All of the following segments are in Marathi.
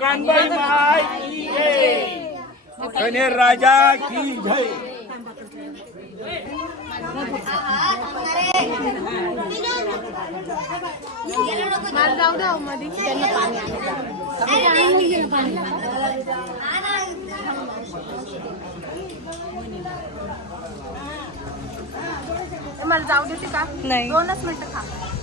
कानबाई माय की जय। कनेर राजा की जय। जाऊ द्या मध्ये त्यांना पाणी आणायचं. मला जाऊ देते का? नाही. दोनच मिनिटं खा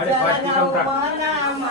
अरे पाच टिकम टाक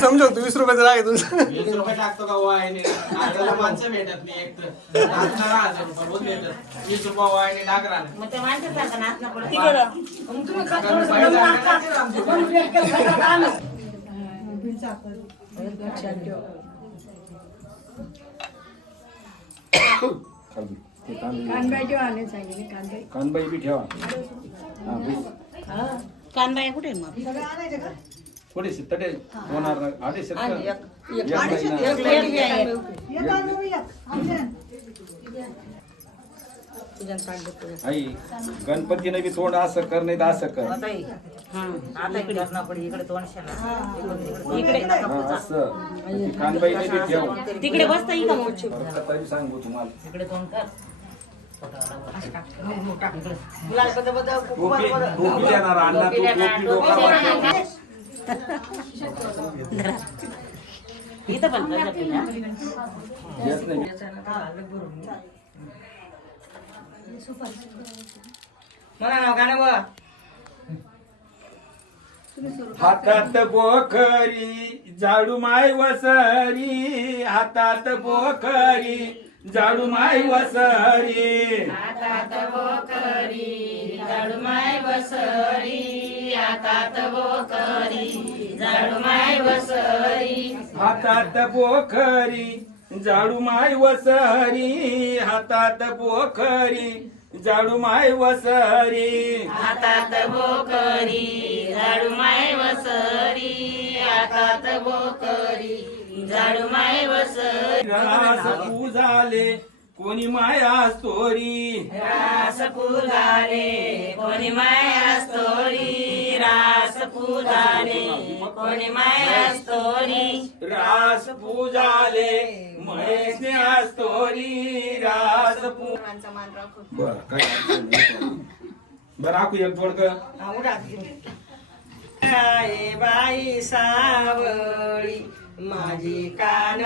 समजो तू वीस रुपयाचं आहे तुझं. वीस रुपये टाकतो का वायने आपल्याला माणसं भेटत नाही एक तर. नाचणारा हजार रुपये रोज भेटत वीस रुपये वायने टाकरा मग ते माणसं जातात पडतं. ते तांदूळ. कानबाई बी ठेवा. हा, बस. कानबाई कुठे आहे मग? थोडीशी तटे होणार नाही. अडीचशे का? आणि एक एक महिना. आई गणपतीने बी थोडं असं कर नाही तर असं कर. आता इकडे असणार पडे इकडे. तोंडशाला. इकडे. हा, असं. ती कानबाईने बी ठेव. तिकडे बसता येईल का मग? परत तरी सांगू तुम्हाला. इकडे तोंड कर. इथं पण मला हातात पोखरी झाडू माय वसरी हातात पोखरी झाडू माय वसरी. हातात बोखरी झाडू माय वसरी. हातात बोखरी झाडू माय वसरी. हातात बोखरी झाडू माय वसरी. हातात बोकरी. झाडू माय वसरी. हातात बोकरी. झाडू माय रास पूजाले कोणी माया स्तोरी? रास पूजारे कोणी माया स्तोरी? रास पूजारे कोणी माया स्तोरी? रास पूजाले महेशने स्तोरी। रास पू बर काय अडचण नाही. बरं आखू एक जोडक. काय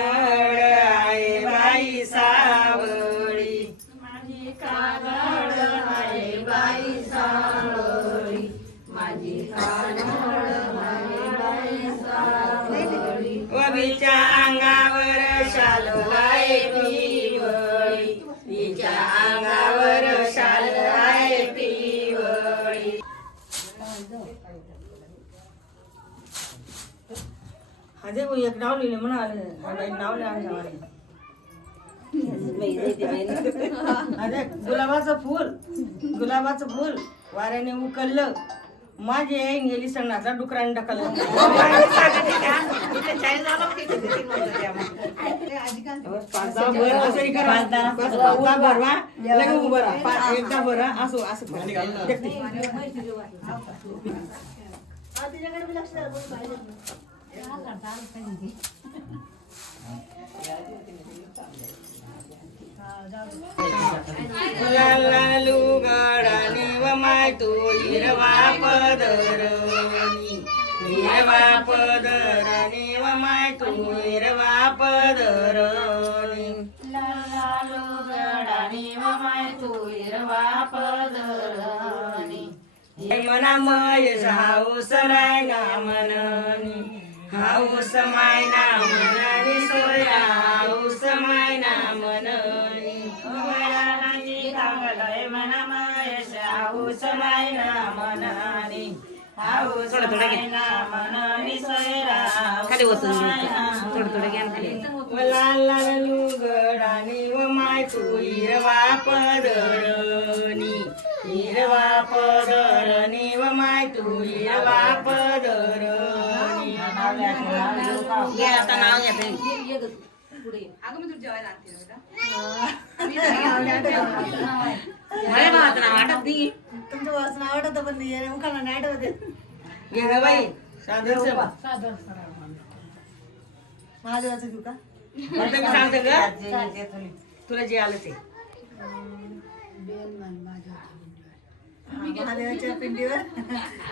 बाई सावळी. माझी कानड आहे बाई सावळी. वबीच्या अंगावर शाल अरे वो एक नाव लिहिले म्हणा आले नाव लिहिले अरे गुलाबाचं फूल गुलाबाचं फूल वाऱ्याने उकललं माझी येईन गेली सणाचा डुकराने ढकललं पाच दहा भर असं हे करा. पाच दहा भरवा लगे उभं राहा. पाच- एकदा भरा असं असं करा. लालू गडाने व माय तू हिरवा पदरनी हिरवा पदरनी व माय तू हिरवा पदरनी लालू व माय हिरवा मना मय राय ना मननी हाऊस माय ना मननी सोया हाऊस माय ना मननी वडिलांची कांगलय मना मय हाऊस माय ना मननी हाऊस माय ना मननी सोया खाली थोडं थोडं घ्या खाली. लाल लाल लुगडानी व माय तू हिरवा पदरनी हिरवा पदरनी व माय तू हिरवा पदरनी घ्या आता नाव घ्या ताई. मला भावाचं नाव आठवत नाही. तुमचं वाचन आवडत पण मुखाला नाही आठवत घे गं बाई घेऊ का मी सांगते ग तुला जे आलं ते महादेवाच्या पिंडीवर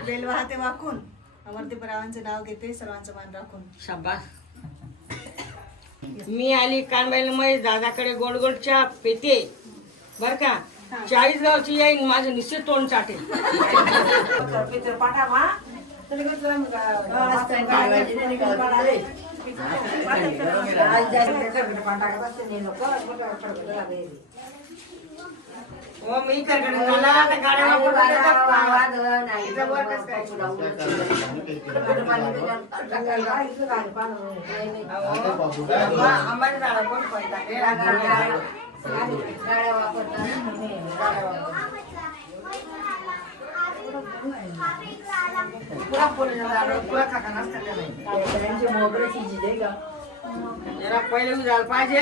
बेल वाहते वाकून अमरदीपरावांचे नाव घेते सर्वांचं मान राखून शाबास मी आली कानबाईला महेश दादाकडे गोड गोड चहा पेते बर का चाळीस गावची येईन माझं निश्चित तोंड चाटेल हो मी इकडे मला आता गाड्या वापरून देतात. इथं जरा पहिले उजाळ पाहिजे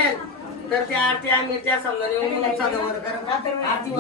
तर त्या आरती आम्ही त्या समजा येऊन सगळं करू आरती